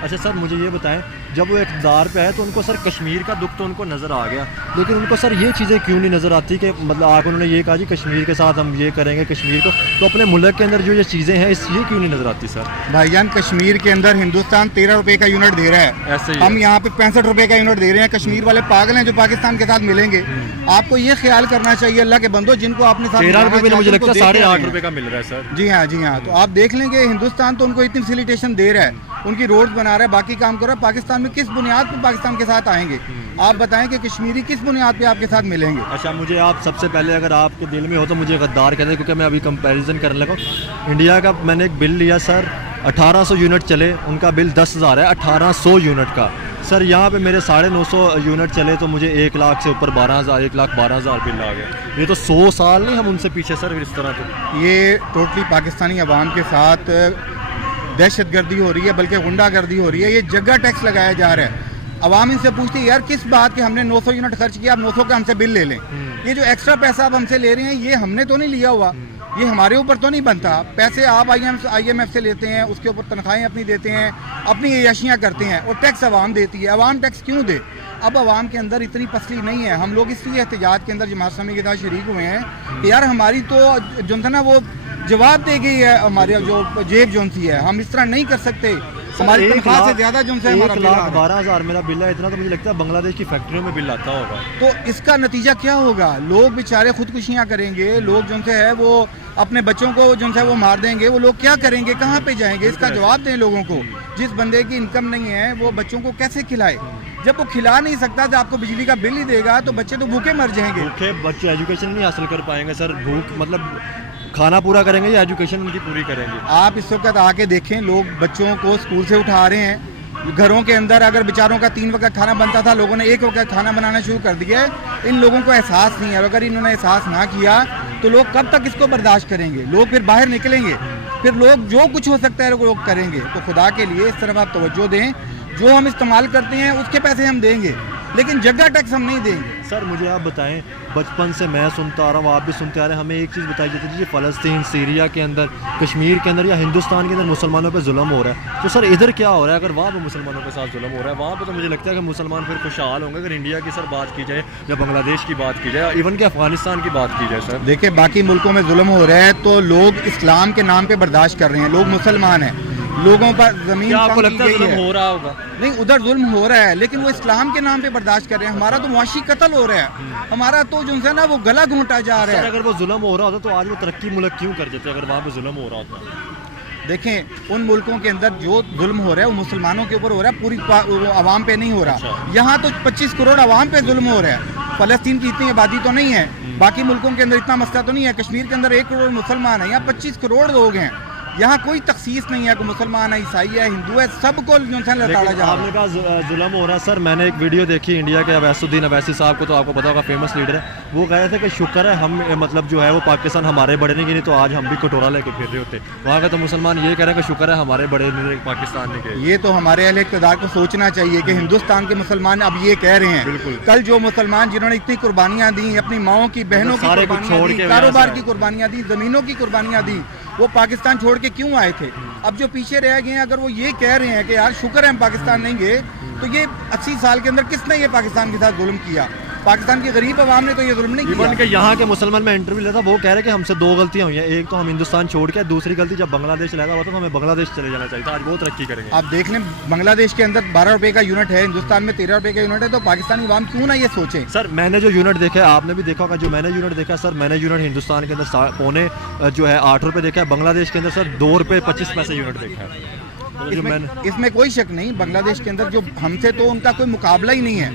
अच्छा सर मुझे ये बताएं, जब वो इक़्तिदार पे आए तो उनको सर कश्मीर का दुख तो उनको नज़र आ गया, लेकिन उनको सर ये चीज़ें क्यों नहीं नज़र आती कि मतलब आप उन्होंने ये कहा जी कश्मीर के साथ हम ये करेंगे कश्मीर को, तो अपने मुल्क के अंदर जो ये चीज़ें हैं ये क्यों नहीं नज़र आती सर? भाईजान कश्मीर के अंदर हिंदुस्तान 13 रुपए का यूनिट दे रहा है, ऐसे ही हम यहाँ पे 65 रुपए का यूनिट दे रहे हैं। कश्मीर वाले पागल हैं जो पाकिस्तान के साथ मिलेंगे। आपको ये ख्याल करना चाहिए अल्लाह के बंदो, जिनको आपने साथ 13 रुपये में मुझे लगता है उनको देख 8.5 रहे रुपये हैं। का मिल रहा है सर। जी हाँ जी हाँ, तो आप देख लेंगे हिंदुस्तान तो उनको इतनी फैसिलिटेशन दे रहा है, उनकी रोड्स बना रहा है, बाकी काम कर रहा है। पाकिस्तान में किस बुनियाद पर पाकिस्तान के साथ आएंगे? आप बताएं कि कश्मीरी किस बुनियाद पे आपके साथ मिलेंगे? अच्छा मुझे आप सबसे पहले अगर आपके दिल में हो तो मुझे गद्दार कहते हैं, क्योंकि मैं अभी कंपैरिजन करने लगा हूँ। इंडिया का मैंने एक बिल लिया सर, 1800 यूनिट चले, उनका बिल 10,000 है 1800 यूनिट का। सर यहाँ पे मेरे 950 यूनिट चले तो मुझे 1 लाख से ऊपर 12,000 1,12,000 बिल आ गया। ये तो 100 साल नहीं हम उनसे पीछे सर इस तरह तो। ये टोटली पाकिस्तानी अवाम के साथ दहशतगर्दी हो रही है, बल्कि गुंडागर्दी हो रही है। ये जगह टैक्स लगाया जा रहा है। अवाम इनसे पूछती है यार किस बात के हमने 900 यूनिट खर्च किया, आप 900 का हमसे बिल ले लें। ये जो एक्स्ट्रा पैसा आप हमसे ले रहे हैं ये हमने तो नहीं लिया हुआ, ये हमारे ऊपर तो नहीं बनता। पैसे आप IMF से लेते हैं, उसके ऊपर तनख्वाहें अपनी देते हैं, अपनी अयाशियाँ करते हैं, और टैक्स अवाम देती है। अवाम टैक्स क्यों दे? अब अवाम के अंदर इतनी पसली नहीं है। हम लोग इसलिए एहतजाज के अंदर जमात इस्लामी के साथ शरीक हुए हैं कि यार हमारी तो जो था ना वो जवाब दे गई है, हमारे जो जेब जोन सी है, हम इस तरह नहीं कर सकते। हमारी तनख्वाह से ज्यादा जो है हमारा बिल आ रहा है। 1,12,000 मेरा बिल है, इतना तो मुझे लगता है बांग्लादेश की फैक्ट्रियों में बिल आता होगा। तो इसका नतीजा क्या होगा? लोग बेचारे खुदकुशियां करेंगे, लोग जो है वो अपने बच्चों को जो है वो मार देंगे। वो लोग क्या करेंगे, कहाँ पे जाएंगे? इसका जवाब दें लोगों को। जिस बंदे की इनकम नहीं है वो बच्चों को कैसे खिलाए? जब वो खिला नहीं सकता तो आपको बिजली का बिल ही देगा तो बच्चे तो भूखे मर जाएंगे। भूखे बच्चे एजुकेशन नहीं हासिल कर पाएंगे सर। भूख मतलब खाना पूरा करेंगे या एजुकेशन उनकी पूरी करेंगे? आप इस वक्त आके देखें, लोग बच्चों को स्कूल से उठा रहे हैं। घरों के अंदर अगर बेचारों का 3 वक्त खाना बनता था, लोगों ने 1 वक्त खाना बनाना शुरू कर दिया है। इन लोगों को एहसास नहीं है, अगर इन्होंने एहसास ना किया तो लोग कब तक इसको बर्दाश्त करेंगे? लोग फिर बाहर निकलेंगे, फिर लोग जो कुछ हो सकता है वो लोग करेंगे। तो खुदा के लिए इस तरफ आप तवज्जो दें, जो हम इस्तेमाल करते हैं उसके पैसे हम देंगे, लेकिन जगह टैक्स हम नहीं देंगे। सर मुझे आप बताएं, बचपन से मैं सुनता आ रहा हूँ, आप भी सुनते आ रहे हैं, हमें एक चीज़ बताई जाती है, फ़लस्तीन, सीरिया के अंदर, कश्मीर के अंदर या हिंदुस्तान के अंदर मुसलमानों पे जुल्म हो रहा है। तो सर इधर क्या हो रहा है? अगर वहाँ पे मुसलमानों के साथ जुल्म हो रहा है, वहाँ पे तो मुझे लगता है कि मुसलमान फिर खुशहाल होंगे। अगर इंडिया की सर बात की जाए या बांग्लादेश की बात की जाए, इवन कि अफगानिस्तान की बात की जाए सर। देखिए बाकी मुल्कों में जुल्म हो रहा है तो लोग इस्लाम के नाम पे बर्दाश्त कर रहे हैं। लोग मुसलमान हैं, लोगों पर जमीन आपको लगता है जुल्म हो रहा होगा? नहीं, उधर जुल्म हो रहा है, लेकिन वो इस्लाम के नाम पे बर्दाश्त कर रहे हैं। हमारा तो मुआशी कत्ल हो रहा है, हमारा तो जो है ना वो गला घोंटा जा रहा सर है। अगर वो जुल्म हो रहा होता तो आज वो तरक्की मुल्क क्यों कर देते अगर वहाँ पे जुल्म हो रहा होता? देखें उन मुल्कों के अंदर जो जुल्म हो रहा है वो मुसलमानों के ऊपर हो रहा है, पूरी आवाम पे नहीं हो रहा। अच्छा। यहाँ तो 25 करोड़ आवाम पे जुल्म हो रहा है। फ़लस्तीन की इतनी आबादी तो नहीं है, बाकी मुल्कों के अंदर इतना मसला तो नहीं है। कश्मीर के अंदर 1 करोड़ मुसलमान है, यहाँ 25 करोड़ लोग हैं। यहाँ कोई तखसीस नहीं है कि मुसलमान है, ईसाई है, हिंदू है, सबको जो है लताड़ा जा रहा है। आपने कहा जुल्म हो रहा है सर, मैंने एक वीडियो देखी इंडिया के अवैसुद्दीन अवैसी साहब को, तो आपको पता होगा फेमस लीडर है। वो कह रहे थे कि शुक्र है हम मतलब जो है वो पाकिस्तान हमारे बड़े नहीं तो आज हम भी कटोरा लेके फिर रहे होते। वहाँ का तो मुसलमान ये कह रहे हैं कि शुक्र है हमारे बड़े नहीं पाकिस्तान ने के। ये तो हमारे अहले इक़्तिदार को सोचना चाहिए कि हिंदुस्तान के मुसलमान अब ये कह रहे हैं, कल जो मुसलमान जिन्होंने इतनी कुर्बानियाँ दी, अपनी माओं की, बहनों की कुर्बानियाँ दी, कारोबार की कुर्बानियाँ दी, ज़मीनों की कुर्बानियाँ दी, वो पाकिस्तान छोड़ के क्यों आए थे? अब जो पीछे रह गए हैं, अगर वो ये कह रहे हैं कि यार शुक्र है हम पाकिस्तान नहीं गए, तो ये 80 साल के अंदर किसने ये पाकिस्तान के साथ जुल्म किया? पाकिस्तान की गरीब आवाम ने तो ये जुल्म नहीं किया। इवन के यहाँ के मुसलमान में इंटरव्यू लेता, वो कह रहे कि हमसे 2 गलतियाँ हुई हैं। एक तो हम हिंदुस्तान छोड़ के, दूसरी गलती जब बांग्लादेश लगा हुआ था तो हमें बांग्लादेश चले जाना चाहिए था, आज वो तरक्की करेंगे। आप देख लें बांग्लादेश के अंदर 12 रुपए का यूनिट है, हिंदुस्तान में 13 रुपए का यूनिट है, तो पाकिस्तानी आवाम क्यों ना ये सोचे? सर मैंने जो यूनिट देखा है, आपने भी देखा होगा, जो मैंने यूनिट देखा सर, मैंने यूनिट हिंदुस्तान के अंदर पौने जो है 8 रुपये देखा है, बांग्लादेश के अंदर सर 2 रुपये 25 पैसे यूनिट देखा है। इसमें कोई शक नहीं, बांग्लादेश के अंदर जो हमसे तो उनका कोई मुकाबला ही नहीं है,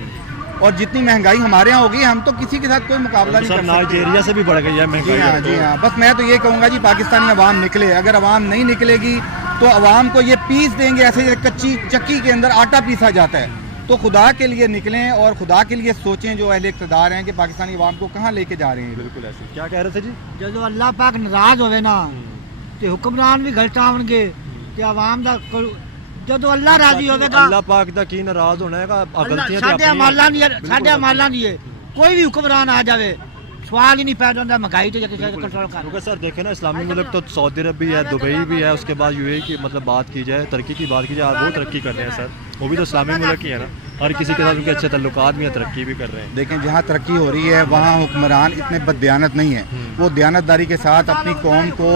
और जितनी महंगाई हमारे यहाँ होगी हम तो किसी के साथ कोई मुकाबला नहीं कर सकते। नाइजीरिया से भी बढ़ गई है महंगाई। जी हाँ जी हाँ, बस मैं तो ये कहूँगा जी पाकिस्तानी अवाम निकले। अगर अवाम नहीं निकलेगी तो अवाम को ये पीस देंगे, ऐसे कच्ची चक्की के अंदर आटा पीसा जाता है। तो खुदा के लिए निकलें और खुदा के लिए सोचें जो अहले इक़्तिदार हैं कि पाकिस्तानी अवाम को कहाँ लेके जा रहे हैं। बिल्कुल ऐसे। क्या कह रहे थे जी? जो अल्लाह पाक नाराज होवे ना तो हुक्मरान भी गलत आवणगे कि आवाम दा ਜਦੋਂ ਅੱਲਾ ਰਾਜ਼ੀ ਹੋਵੇਗਾ ਅੱਲਾਹ ਪਾਕ ਦਾ ਕੀ ਨਾਰਾਜ਼ ਹੋਣਾ ਹੈਗਾ ਗਲਤੀਆਂ ਤੇ ਸਾਡੇ ਅਮਾਲਾਂ ਦੀ ਕੋਈ ਵੀ ਹੁਕਮਰਾਨ ਆ ਜਾਵੇ सवाल ही नहीं पैदा होता महंगाई तो जाके कंट्रोल कर। क्योंकि सर देखें ना इस्लामी मुल्क तो सऊदी अरब भी है, दुबई भी है, उसके बाद यूएई की मतलब बात की जाए, तरक्की की बात की जाए, वो तरक्की कर रहे हैं सर, वो भी तो इस्लामी मुल्क ही है ना, हर किसी के साथ उनके अच्छे तल्लुकात भी हैं, तरक्की भी कर रहे हैं। देखें जहाँ तरक्की हो रही है वहाँ हुक्मरान इतने बददियानत नहीं है, वो दयानतदारी के साथ अपनी कौम को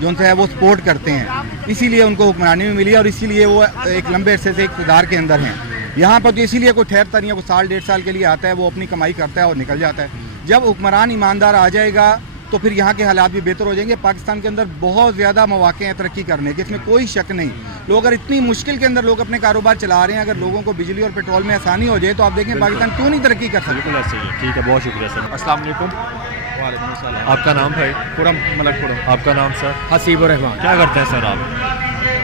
जो उनसे है वो सपोर्ट करते हैं, इसीलिए उनको हुक्मरानी में मिली और इसीलिए वो एक लंबे अरसे से इक़्तिदार के अंदर हैं। यहाँ पर तो इसीलिए कोई ठहरता नहीं है, वो साल 1.5 साल के लिए आता है, वो अपनी कमाई करता है और निकल जाता है। जब हुक्मरान ईमानदार आ जाएगा तो फिर यहाँ के हालात भी बेहतर हो जाएंगे। पाकिस्तान के अंदर बहुत ज़्यादा मौके हैं तरक्की करने के, इसमें कोई शक नहीं। लोग अगर इतनी मुश्किल के अंदर लोग अपने कारोबार चला रहे हैं, अगर लोगों को बिजली और पेट्रोल में आसानी हो जाए तो आप देखें पाकिस्तान क्यों नहीं तरक्की कर सकता। बिल्कुल ऐसे ही है। ठीक है, बहुत शुक्रिया सर। अस्सलाम वालेकुम। वालेकुम सलाम। आपका नाम भाई? पुरम मलकपुरम। आपका नाम सर? हसीबुर रहमान। क्या करते हैं सर आप?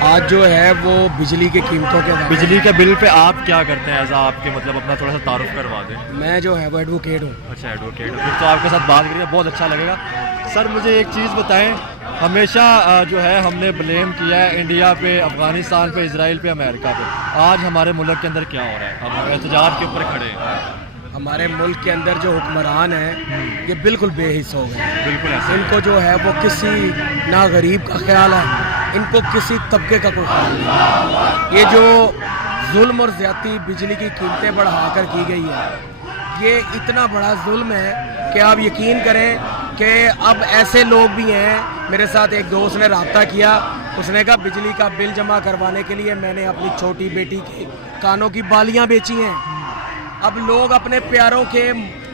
आज जो है वो बिजली की कीमतों के बिजली के बिल पे आप क्या करते हैं? ऐसा आपके मतलब अपना थोड़ा सा तारुफ करवा दें। मैं जो है वो एडवोकेट हूँ। अच्छा एडवोकेट, फिर तो आपके साथ बात करिए बहुत अच्छा लगेगा। सर मुझे एक चीज़ बताएं, हमेशा जो है हमने ब्लेम किया है इंडिया पे, अफ़गानिस्तान पे, इजराइल पे, अमेरिका पे, आज हमारे मुल्क के अंदर क्या हो रहा है? अब एहतजाज के ऊपर खड़े हैं। हमारे मुल्क के अंदर जो हुक्मरान हैं ये बिल्कुल बेहिस हो गए। बिल्कुल ऐसा इनको जो है वो किसी ना गरीब का ख्याल है, इनको किसी तबके का कोई ख्याल नहीं। ये जो जुल्म और ज़्यादती बिजली की कीमतें बढ़ाकर की गई है, ये इतना बड़ा जुल्म है कि आप यकीन करें कि अब ऐसे लोग भी हैं। मेरे साथ एक दोस्त ने रब्ता किया, उसने कहा बिजली का बिल जमा करवाने के लिए मैंने अपनी छोटी बेटी के कानों की बालियाँ बेची हैं। अब लोग अपने प्यारों के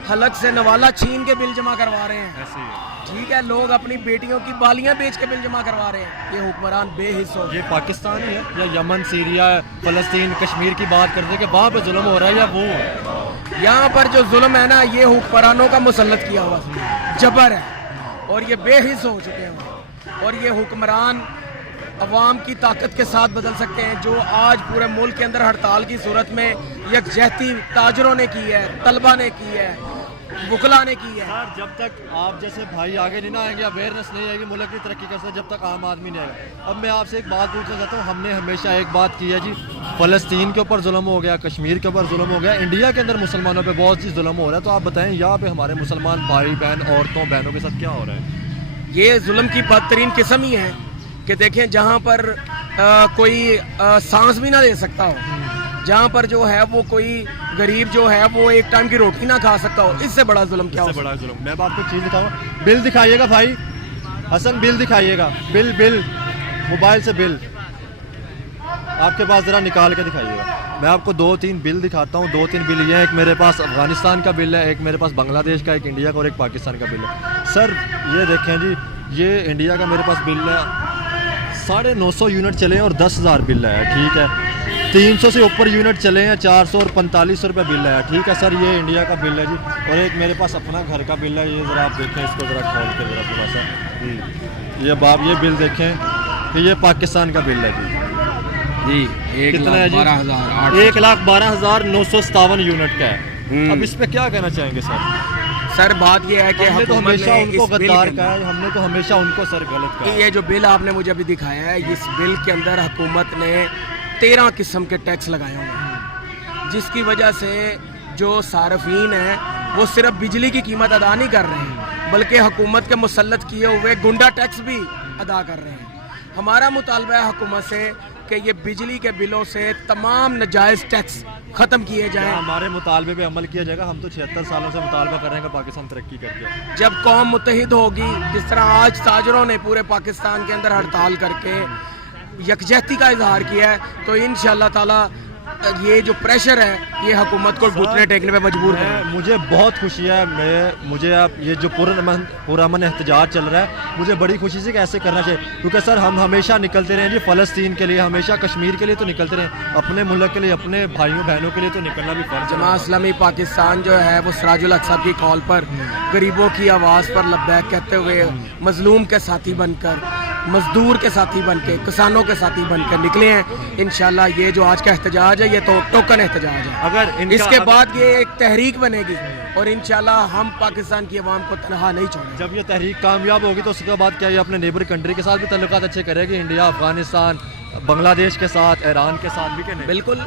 हलक से नवाला छीन के बिल जमा करवा रहे हैं। ऐसे ही है। ठीक है, लोग अपनी बेटियों की बालियां बेच के बिल जमा करवा रहे हैं। ये हुक्मरान बेहिस हो। ये पाकिस्तानी है या यमन, सीरिया, फ़लस्तीन, कश्मीर की बात करते हैं कि वहाँ पे जुल्म हो रहा है या वो है? यहाँ पर जो जुल्म है ना, ये हुक्मरानों का मुसल्लत किया हुआ जबर है और ये बेहिस हो चुके हैं। और ये हुक्मरान अवाम की ताकत के साथ बदल सकते हैं। जो आज पूरे मुल्क के अंदर हड़ताल की सूरत में यकजहती ताजरों ने की है, तलबा ने की है, वकला ने की है। सर जब तक आप जैसे भाई आगे नहीं ना आएंगे, अवेयरनेस नहीं आएगी, मुल्क की तरक्की कर सकते जब तक आम आदमी नहीं आएगा। अब मैं आपसे एक बात पूछना चाहता हूँ, हमने हमेशा एक बात की है जी, फ़लस्तीन के ऊपर जुल्म हो गया, कश्मीर के ऊपर जुल्म हो गया, इंडिया के अंदर मुसलमानों पे बहुत सी जुल्म हो रहा है, तो आप बताएं यहाँ पे हमारे मुसलमान भाई बहन, औरतों बहनों के साथ क्या हो रहा है? ये जुल्म की बदतरीन किस्म ही है कि देखें जहाँ पर कोई सांस भी ना दे सकता हो, जहाँ पर जो है वो कोई गरीब जो है वो एक टाइम की रोटी ना खा सकता हो, इससे बड़ा जुल्म क्या हो? इससे बड़ा जुल्म। मैं आपको चीज़ दिखाऊंगा, बिल दिखाइएगा भाई हसन, बिल दिखाइएगा, बिल मोबाइल से बिल आपके पास ज़रा निकाल के दिखाइएगा। मैं आपको 2-3 बिल दिखाता हूँ। 2-3 बिल ये हैं, एक मेरे पास अफ़गानिस्तान का बिल है, एक मेरे पास बांग्लादेश का, एक इंडिया का और एक पाकिस्तान का बिल है। सर ये देखें जी, ये इंडिया का मेरे पास बिल है, 950 यूनिट चले हैं और 10,000 बिल है, ठीक है। 300 से ऊपर यूनिट चले हैं, 400 और 4500 रुपये बिल है, ठीक है सर। ये इंडिया का बिल है जी, और एक मेरे पास अपना घर का बिल है, ये ज़रा आप देखें, इसको ज़रा खोल के ज़रा थोड़ा सा ये बाप, ये बिल देखें कि ये पाकिस्तान का बिल है जी, 1,12,957 यूनिट का है। अब इस पर क्या कहना चाहेंगे सर बात ये है कि हमने तो हमेशा उनको गद्दार का कहा है, हमने तो हमेशा उनको सर गलत कहा है। ये जो बिल आपने मुझे अभी दिखाया है, इस बिल के अंदर हुकूमत ने 13 किस्म के टैक्स लगाए हुए हैं, जिसकी वजह से जो सार्फिन हैं वो सिर्फ बिजली की कीमत अदा नहीं कर रहे हैं, बल्कि हुकूमत के मुसल्लत किए हुए गुंडा टैक्स भी अदा कर रहे हैं। हमारा मुतालबा है हुकूमत से कि ये बिजली के बिलों से तमाम नाजायज़ टैक्स ख़त्म किए जाएं। हमारे मुतालबे पे अमल किया जाएगा। हम तो 76 सालों से मुतालबा कर रहे हैं कि पाकिस्तान तरक्की कर जाए। जब कौम मुत्तहिद होगी, जिस तरह आज ताजरों ने पूरे पाकिस्तान के अंदर हड़ताल करके यकजहती का इजहार किया है, तो इंशाअल्लाह ताला ये जो प्रेशर है ये हुकूमत को घुटने टेकने पे मजबूर है। मुझे बहुत खुशी है, मुझे अब ये जो पुरअमन एहतजाज चल रहा है, मुझे बड़ी खुशी से कि ऐसे करना चाहिए, क्योंकि सर हम हमेशा निकलते रहे जी फ़लस्तीन के लिए, हमेशा कश्मीर के लिए तो निकलते रहे, अपने मुल्क के लिए, अपने भाइयों बहनों के लिए तो निकलना भी फ़र्ज है। जमात इस्लामी पाकिस्तान जो है वो सिराजुल हक साहब की कॉल पर गरीबों की आवाज़ पर लब्बैक कहते हुए मजलूम के साथी बनकर, मजदूर के साथी बनकर, किसानों के साथी बनकर निकले हैं। इंशाल्लाह ये जो आज का एहतजाज है ये तो टोकन एहतजाज है, अगर इसके बाद ये एक तहरीक बनेगी और इंशाल्लाह हम पाकिस्तान की आवाम को तनहा नहीं छोड़ेंगे। जब ये तहरीक कामयाब होगी तो उसके बाद क्या ये अपने नेबर कंट्री के साथ भी तल्लुकात अच्छे करेगी, इंडिया, अफगानिस्तान, بنگلہ دیش کے ساتھ، ایران کے ساتھ بھی کہ نہیں؟ بالکل،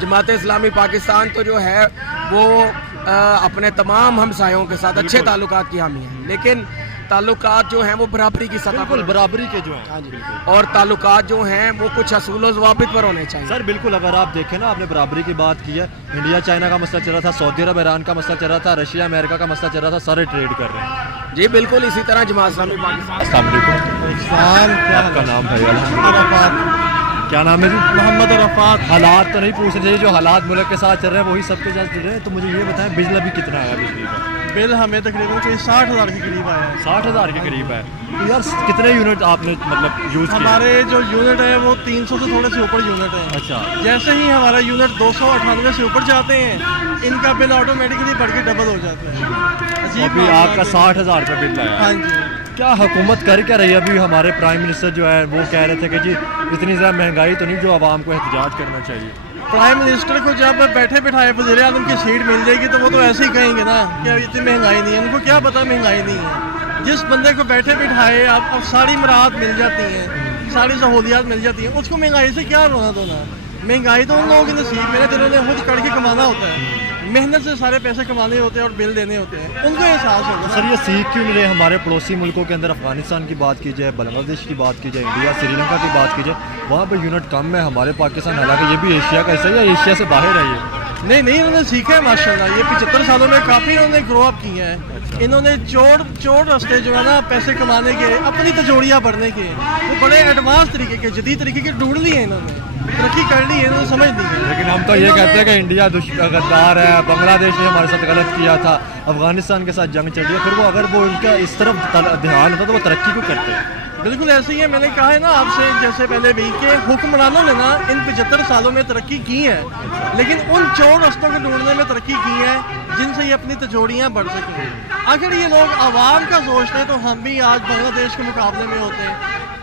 جماعت اسلامی پاکستان تو جو ہے وہ اپنے تمام ہمسایوں کے ساتھ اچھے تعلقات کی حامی ہے، لیکن تعلقات جو ہیں وہ برابری کی سطح پر، برابری کے جو ہیں، ہاں جی، اور تعلقات جو ہیں وہ کچھ اصول و ضوابط پر ہونے چاہیے. سر بالکل، اگر آپ دیکھیں نا، آپ نے برابری کی بات کی ہے، انڈیا چائنا کا مسئلہ چل رہا تھا، سعودی عرب ایران کا مسئلہ چل رہا تھا، رشیا امریکہ کا مسئلہ چل رہا تھا، سارے ٹریڈ کر رہے ہیں. جی بالکل، اسی طرح جماعت اسلامی پاکستان. السلام علیکم. آپ کا نام ہے؟ کیا نام ہے جی؟ محمد عرفات. حالات تو نہیں پوچھ رہے، جو حالات ملک کے ساتھ چل رہے ہیں وہی سب کے ساتھ چل رہے ہیں. تو مجھے یہ بتائیں بجلی ابھی کتنا آیا بجلی کا؟ بل ہمیں تقریباً کوئی 60,000 کے قریب آیا ہے. 60,000 کے قریب ہے. تو یار کتنے یونٹ آپ نے مطلب یوز کیے؟ ہمارے جو یونٹ ہے وہ 300 سے تھوڑے سے اوپر یونٹ ہے. اچھا. جیسے ہی ہمارا یونٹ 298 سے اوپر جاتے ہیں ان کا بل آٹومیٹکلی بڑھ کے ڈبل ہو جاتا ہے. عجیب ابھی آپ کا 60,000 کا بل آیا. ہاں جی. کیا حکومت کر کے رہی ہے؟ ابھی ہمارے پرائم منسٹر جو ہے وہ کہہ رہے تھے کہ جی اتنی زیادہ مہنگائی تو نہیں جو عوام کو احتجاج کرنا چاہیے. پرائم منسٹر کو جب بیٹھے بٹھائے وزیر اعظم کی سیٹ مل جائے گی تو وہ تو ایسے ہی کہیں گے نا کہ اتنی مہنگائی نہیں ہے. ان کو کیا پتا مہنگائی نہیں ہے. جس بندے کو بیٹھے بٹھائے آپ ساری مراحت مل جاتی ہیں، ساری سہولیات مل جاتی ہیں، اس کو مہنگائی سے کیا رونا دھونا. مہنگائی تو ان لوگوں کے نصیب میں ہے جنہوں نے خود کر کے کمانا ہوتا ہے، محنت سے سارے پیسے کمانے ہوتے ہیں اور بل دینے ہوتے ہیں، ان کو احساس ہوگا. سر یہ سیکھ کیوں نہیں رہے؟ ہمارے پڑوسی ملکوں کے اندر افغانستان کی بات کی جائے، بنگلہ دیش کی بات کی جائے، انڈیا سری لنکا کی بات کی جائے، وہاں پہ یونٹ کم ہے. ہمارے پاکستان، حالانکہ یہ بھی ایشیا کا حصہ ہے یا ایشیا سے باہر ہے یہ؟ نہیں انہوں نے سیکھا ہے ماشاءاللہ. یہ 75 سالوں میں کافی انہوں نے گرو اپ کیا ہے. انہوں نے چوڑ راستے جو ہے نا پیسے کمانے کے، اپنی تجوڑیاں بڑھنے کے، وہ بڑے ایڈوانس طریقے کے، جدید طریقے کے ڈھونڈ لیے ہیں. انہوں نے ترقی کر لی ہے، انہوں نے سمجھ لی ہے. لیکن ہم تو یہ کہتے ہیں کہ انڈیا غدار ہے، بنگلہ دیش نے ہمارے ساتھ غلط کیا تھا، افغانستان کے ساتھ جنگ چل رہی ہے. پھر وہ اگر وہ ان کا اس طرف دھیان ہوتا تو وہ ترقی کیوں کرتے ہیں؟ بالکل ایسے ہی ہے. میں نے کہا ہے نا آپ سے جیسے پہلے بھی کہ حکمرانوں نے نا ان 75 سالوں میں ترقی کی ہے، لیکن ان چور رستوں کو ڈھونڈنے میں ترقی کی ہے جن سے یہ اپنی تجوڑیاں بڑھ سکیں. اگر یہ لوگ عوام کا سوچتے ہیں تو ہم بھی آج بنگلہ دیش کے مقابلے میں ہوتے ہیں،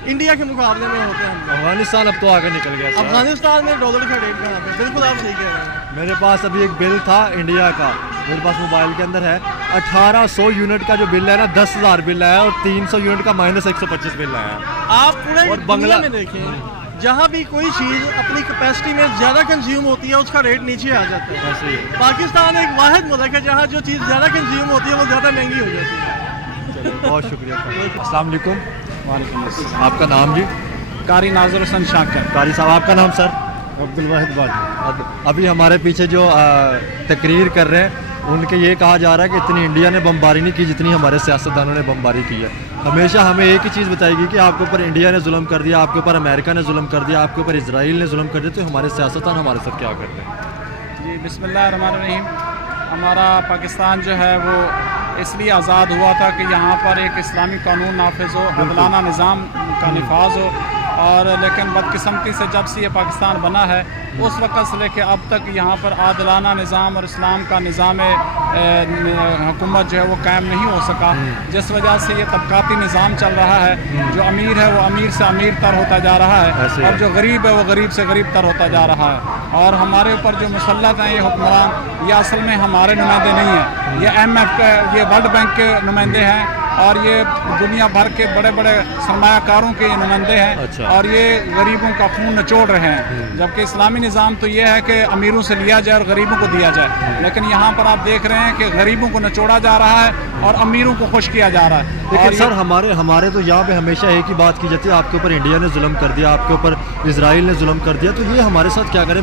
انڈیا کے مقابلے میں ہوتے ہیں. افغانستان اب تو آگے نکل گیا. افغانستان میں ڈالر کا ریٹ کہاں پہ؟ بالکل آپ صحیح کہہ رہے ہیں. میرے پاس ابھی ایک بل تھا انڈیا کا، میرے پاس موبائل کے اندر ہے، 1800 یونٹ کا جو بل ہے نا 10,000 بل آیا، اور 300 یونٹ کا -125 بل آیا. آپ پورے اور بنگلہ میں دیکھیں، جہاں بھی کوئی چیز اپنی کیپیسٹی میں زیادہ کنزیوم ہوتی ہے اس کا ریٹ نیچے آ جاتا ہے. ایسے ہی ہے. پاکستان ایک واحد ملک ہے جہاں جو چیز زیادہ کنزیوم ہوتی ہے وہ زیادہ مہنگی ہو جاتی ہے. چلو بہت شکریہ. السلام علیکم. وعلیکم السلام. آپ کا نام جی؟ قاری ناظر حسین شاکر. قاری صاحب آپ کا نام سر؟ عبدالواحد باجی. ابھی ہمارے پیچھے جو تقریر کر رہے ہیں ان کے یہ کہا جا رہا ہے کہ اتنی انڈیا نے بمباری نہیں کی جتنی ہمارے سیاستدانوں نے بمباری کی ہے. ہمیشہ ہمیں ایک ہی چیز بتائے گی کہ آپ کے اوپر انڈیا نے ظلم کر دیا، آپ کے اوپر امریکہ نے ظلم کر دیا، آپ کے اوپر اسرائیل نے ظلم کر دیا، تو ہمارے سیاستدان ہمارے ساتھ کیا کرتے ہیں؟ جی بسم اللہ الرحمن الرحیم. ہمارا پاکستان جو ہے وہ اس لیے آزاد ہوا تھا کہ یہاں پر ایک اسلامی قانون نافذ ہو، عدلانہ نظام کا نفاذ ہو، اور لیکن بدقسمتی سے جب سے یہ پاکستان بنا ہے اس وقت سے لے کے اب تک یہاں پر عادلانہ نظام اور اسلام کا نظام حکومت جو ہے وہ قائم نہیں ہو سکا، جس وجہ سے یہ طبقاتی نظام چل رہا ہے. جو امیر ہے وہ امیر سے امیر تر ہوتا جا رہا ہے، اور جو غریب ہے وہ غریب سے غریب تر ہوتا جا رہا ہے. اور ہمارے اوپر جو مسلط ہیں یہ حکمران، یہ اصل میں ہمارے نمائندے نہیں ہیں، یہ IMF یہ ورلڈ بینک کے نمائندے ہیں، اور یہ دنیا بھر کے بڑے بڑے سرمایہ کاروں کے نمائندے ہیں. اور یہ غریبوں کا خون نچوڑ رہے ہیں. جبکہ اسلامی نظام تو یہ ہے کہ امیروں سے لیا جائے اور غریبوں کو دیا جائے، لیکن یہاں پر آپ دیکھ رہے ہیں کہ غریبوں کو نچوڑا جا رہا ہے اور امیروں کو خوش کیا جا رہا ہے. لیکن سر ہمارے تو یہاں پہ ہمیشہ ایک ہی بات کی جاتی ہے، آپ کے اوپر انڈیا نے ظلم کر دیا، آپ کے اوپر اسرائیل نے ظلم کر دیا، تو یہ ہمارے ساتھ کیا کرے؟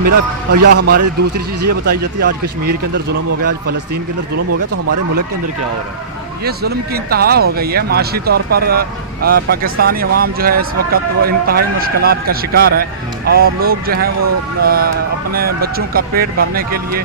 یا ہمارے دوسری چیز یہ بتائی جاتی ہے آج کشمیر کے اندر ظلم ہو گیا، آج فلسطین کے اندر ظلم ہو گیا، تو ہمارے ملک کے اندر کیا ہو رہا ہے؟ یہ ظلم کی انتہا ہو گئی ہے. معاشی طور پر پاکستانی عوام جو ہے اس وقت وہ انتہائی مشکلات کا شکار ہے، اور لوگ جو ہیں وہ اپنے بچوں کا پیٹ بھرنے کے لیے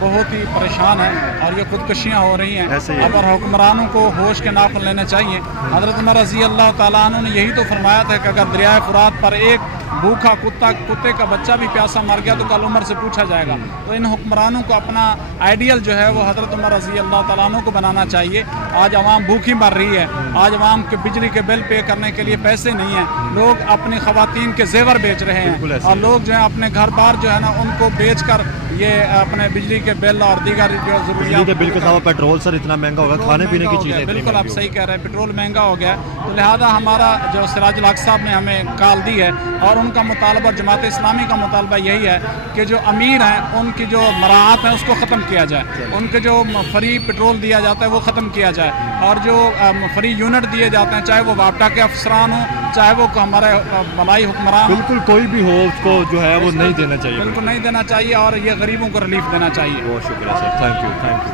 بہت ہی پریشان ہیں، اور یہ خودکشیاں ہو رہی ہیں. اب اور حکمرانوں کو ہوش کے ناخن لینے چاہیے. حضرت عمر رضی اللہ تعالیٰ عنہ نے یہی تو فرمایا تھا کہ اگر دریائے فرات پر ایک بھوکا کتے کا بچہ بھی پیاسا مر گیا تو کل عمر سے پوچھا جائے گا. تو ان حکمرانوں کو اپنا آئیڈیل جو ہے وہ حضرت عمر رضی اللہ تعالیٰ عنہ کو بنانا چاہیے. آج عوام بھوکی مر رہی ہے، آج عوام کے بجلی کے بل پے کرنے کے لیے پیسے نہیں ہیں، لوگ اپنی خواتین کے زیور بیچ رہے ہیں، اور لوگ جو ہیں اپنے گھر بار جو ہے نا ان کو بیچ کر یہ اپنے بجلی کے بل اور دیگر جو ضروریات کے بل کے ساتھ پیٹرول سر اتنا مہنگا ہوگا، کھانے پینے کی چیزیں. بالکل آپ صحیح کہہ رہے ہیں، پیٹرول مہنگا ہو گیا. تو لہٰذا ہمارا جو سراج الحق صاحب نے ہمیں کال دی ہے اور ان का मुतालबा और जमात इस्लामी का मुतालबा यही है कि जो अमीर हैं उनकी जो मराहत है उसको ख़त्म किया जाए, उनके जो फ्री पेट्रोल दिया जाता है वो ख़त्म किया जाए, और जो फ्री यूनिट दिए जाते हैं चाहे वो वापटा के अफसरान हो चाहे वो हमारे मलाई हुक्मरान, बिल्कुल कोई भी हो उसको जो है वो नहीं देना चाहिए, बिल्कुल नहीं देना चाहिए, और ये गरीबों को रिलीफ देना चाहिए। बहुत शुक्रिया सर, थैंक यू।